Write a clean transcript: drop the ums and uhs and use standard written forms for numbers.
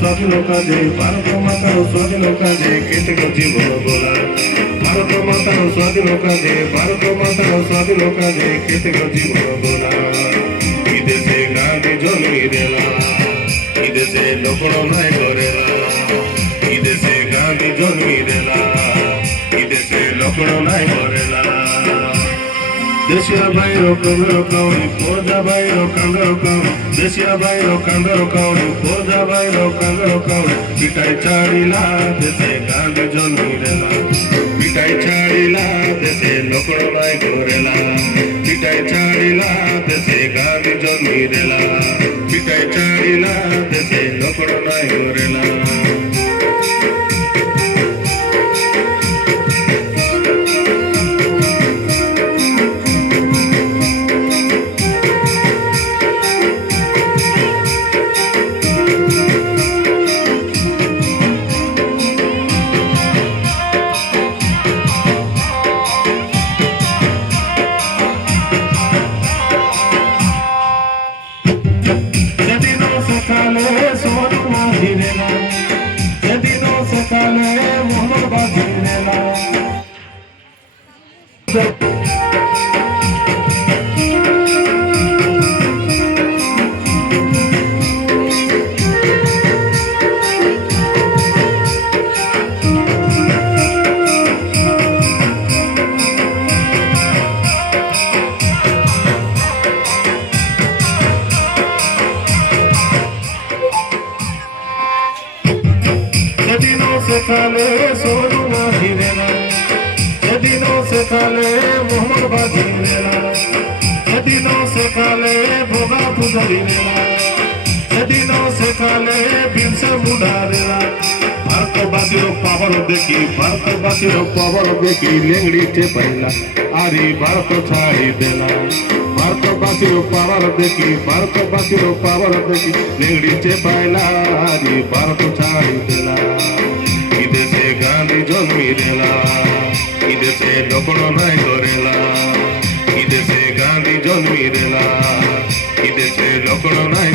স্বাধীন কাজে ভারত মাতার স্বাধীন কাজে কেটে জীবন গোলা ভারত মাতার স্বাধীন কাজে ভারত মাতার স্বাধীন কাজে কেটে জীবন গোলা বিদেশে গান্ধী জন্মি দেলা বিদেশে লোকড় নাই করেলা বিদেশে গান্ধী জন্মি দেলা বিদেশে লোকড় নাই করেলা দেশিয়া বাইরো কান্দর কাউনি পোজা বাইরো কান্দর কাউনি দেশিয়া বাইরো কান্দর কাউনি পোজা বাইরো কান্দর কাউনি পিটাই ছাড়িলা দেশে গান্ধী জন্মি দেলা পিটাই ছাড়িলা দেশে লোকড় নাই করেলা পিটাই ছাড়িলা দেশে গান্ধী জন্মি দেলা পিটাই ছাড়িলা দেশে লোকড় নাই করেলা भारतवासी पावर देखी लेंगड़ी चे पहला आरी भारत छाड़ी देला भारतवासी पावर देखी लेंगड़ी चे पहला आरी भारत छाड़ी देला इदेशे गांधी जन्मी देला इदेशे लोकड़ नाई करेला इदेशे गांधी जन्मी देला इदेशे लोकड़ नाई